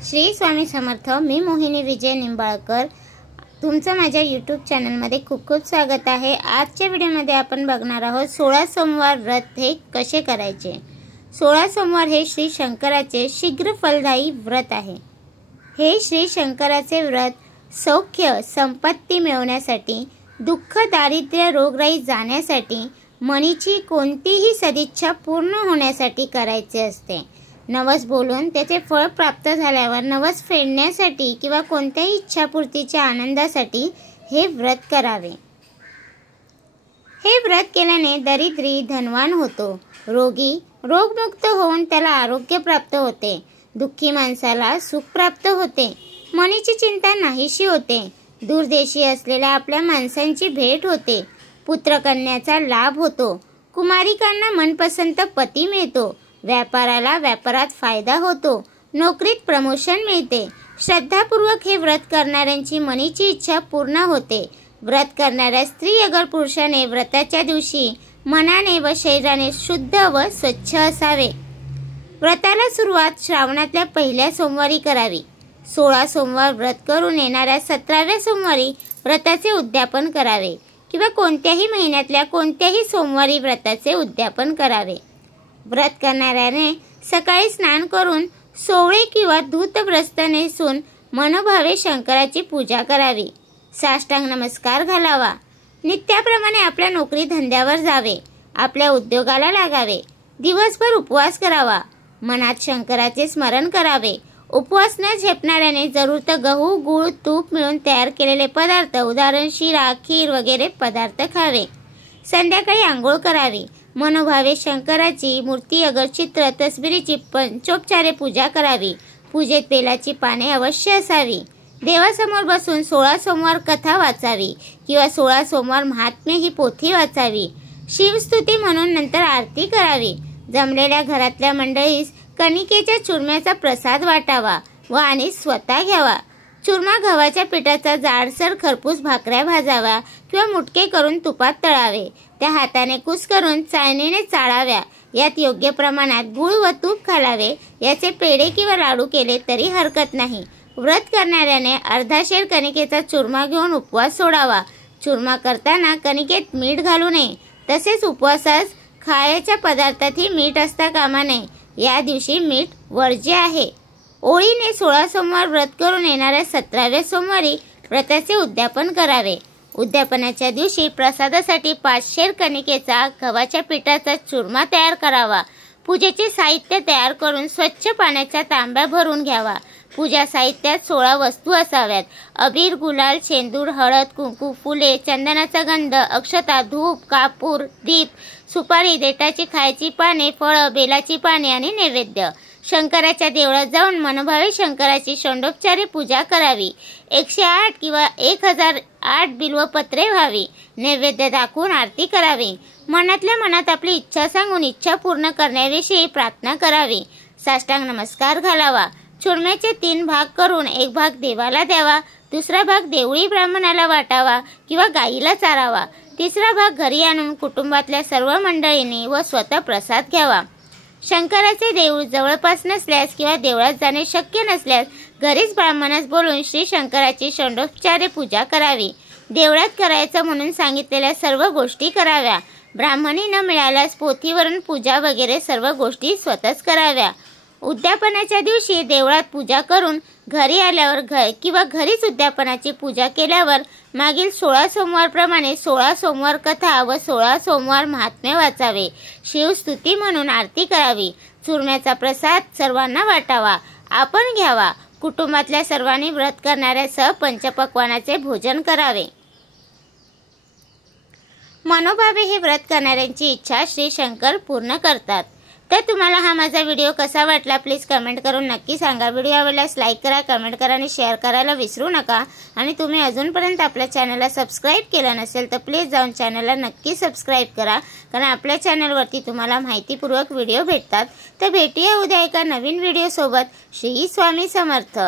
श्री स्वामी समर्थ। मी मोहिनी विजय निंबाळकर, तुमचं माझ्या यूट्यूब चॅनलमध्ये खूप खूप स्वागत आहे। आजच्या व्हिडिओमध्ये आपण बघणार आहोत 16 सोमवार व्रत हे कसे करायचे। 16 सोमवार हे श्री शंकराचे शीघ्र फलदायी व्रत आहे। हे श्री शंकराचे व्रत सौख्य संपत्ती मिळवण्यासाठी, दुःख दारिद्र्य रोगराई जाण्यासाठी, मनीची कोणतीही सदिच्छा पूर्ण होण्यासाठी करायचे असते। नवस बोलून त्याचे फळ प्राप्त झाल्यावर नवस फेडण्यासाठी किंवा कोणत्याही इच्छापूर्तीच्या आनंदासाठी हे व्रत करावे। हे व्रत केल्याने दरिद्री धनवान होतो, रोगी रोगमुक्त होऊन त्याला आरोग्य प्राप्त होते, दुःखी माणसाला सुख प्राप्त होते, मनीची चिंता नाहीशी होते, दूरदेशी असलेल्या आपल्या माणसांची भेट होते, पुत्रकन्याचा लाभ होतो, कुमारिकांना मनपसंत पती मिळतो, व्यापाराला व्यापारात फायदा होतो, नोकरीत प्रमोशन मिळते। श्रद्धापूर्वक हे व्रत करणाऱ्यांची मनीची इच्छा पूर्ण होते। व्रत करणाऱ्या स्त्री अगर पुरुषाने व्रताच्या दिवशी मनाने व शरीराने शुद्ध व स्वच्छ असावे। व्रताला सुरुवात श्रावणातल्या पहिल्या सोमवारी करावी। 16 सोमवार व्रत करून येणाऱ्या 17व्या सोमवारी व्रताचे उद्यापन करावे किंवा कोणत्याही महिन्यातल्या कोणत्याही सोमवारी व्रताचे उद्यापन करावे। व्रत करणाऱ्याने सकाळी स्नान करून सोवळे किंवा धूतवस्त्र नेसून मनोभावे शंकराची पूजा करावी। साष्टांग नमस्कार घालावा। नित्याप्रमाणे आपल्या नोकरी धंद्यावर जावे, आपल्या उद्योगाला लागावे। दिवसभर उपवास करावा, मनात शंकराचे स्मरण करावे। उपवास न झेपणाऱ्याने जरूर तर गहू गूळ तूप मिळून तयार केलेले पदार्थ उदाहरण शिरा खीर वगैरे पदार्थ खावे। संध्याकाळी आंघोळ करावी। मनोभावे शंकराची मूर्ती अगर चित्र तस्बिरीची पंचोपचारे पूजा करावी। पूजेत बेलाची पाने अवश्य असावी। देवासमोर बसून 16 सोमवार कथा वाचावी किंवा 16 सोमवार महात्म्य ही पोथी वाचावी। शिवस्तुती म्हणून नंतर आरती करावी। जमलेल्या घरातल्या मंडळीस कणिकेच्या चुरम्याचा प्रसाद वाटावा व आणि स्वतः घ्यावा। चुरमा गव्हाच्या पिठाचा जाडसर खरपूस भाकऱ्या भाजाव्या किंवा मुटके करून तुपात तळावे। त्या हाताने कुस करून चाळणीने चाळाव्या। यात योग्य प्रमाणात गूळ व तूप घालावे। याचे पेढे किंवा लाडू केले तरी हरकत नाही। व्रत करणाऱ्याने अर्धा शेर कणिकेचा चुरमा घेऊन उपवास सोडावा। चुरमा करताना कणिकेत मीठ घालू नये, तसेच उपवासास खायच्या पदार्थातही मीठ असता कामा नये। या दिवशी मीठ वर्ज्य आहे। ओळीने 16 सोमवार व्रत करून येणाऱ्या 17व्या सोमवारी व्रताचे उद्यापन करावे। उद्यापनाच्या दिवशी प्रसादासाठी 5 शेर कणिकेचा गव्हाच्या पिठाचा चुरमा तयार करावा। पूजेचे साहित्य तयार करून स्वच्छ पाण्याचा तांब्या भरून घ्यावा। पूजा साहित्यात 16 वस्तू असाव्यात। अबीर गुलाल शेंदूर हळद कुंकू फुले चंदनाचा गंध अक्षता धूप कापूर दीप सुपारी देठाची खायची पाने फळ बेलाची पाने आणि नैवेद्य। शंकराच्या देवळात जाऊन मनोभावे शंकराची षोडोपचारे पूजा करावी। 108 किंवा 1008 बिल्वपत्रे व्हावी। नैवेद्य दाखवून आरती करावी। मनातल्या मनात आपली इच्छा सांगून इच्छा पूर्ण करण्याविषयी प्रार्थना करावी। साष्टांग नमस्कार घालावा। चुरम्याचे 3 भाग करून एक भाग देवाला द्यावा, दुसरा भाग देवळी ब्राह्मणाला वाटावा किंवा गायीला चारावा, तिसरा भाग घरी आणून कुटुंबातल्या सर्व मंडळींनी व स्वतः प्रसाद घ्यावा। शंकराचे देऊळ जवळपास नसल्यास किंवा देवळात जाणे शक्य नसल्यास घरीच ब्राह्मणास बोलून श्री शंकराची षोडोपचारे पूजा करावी। देवळात करायचं म्हणून सांगितलेल्या सर्व गोष्टी कराव्या। ब्राह्मणी न मिळाल्यास पोथीवरून पूजा वगैरे सर्व गोष्टी स्वतःच कराव्या। उद्यापनाच्या दिवशी देवळात पूजा करून घरी आल्यावर किंवा घरीच उद्यापनाची पूजा केल्यावर मागील 16 सोमवार प्रमाणे 16 सोमवार कथा व 16 सोमवार महात्म्य वाचावे। शिवस्तुती म्हणून आरती करावी। चुरम्याचा प्रसाद सर्वांना वाटावा, आपण घ्यावा। कुटुंबातल्या सर्वांनी व्रत करणाऱ्यासह पंचपक्वानाचे भोजन करावे। मनोभावे हे व्रत करणाऱ्यांची इच्छा श्री शंकर पूर्ण करतात। तर तुम्हाला हा माझा व्हिडिओ कसा वाटला प्लीज कमेंट करून नक्की सांगा। व्हिडिओ आवडल्यास लाईक करा, कमेंट करा आणि शेअर करायला विसरू नका। आणि तुम्ही अजूनपर्यंत आपल्या चॅनलला सबस्क्राईब केलं नसेल तर प्लीज जाऊन चॅनलला नक्की सबस्क्राईब करा, कारण आपल्या चॅनलवरती तुम्हाला माहितीपूर्वक व्हिडिओ भेटतात। तर भेटूया उद्या एका नवीन व्हिडिओ सोबत। श्री स्वामी समर्थ।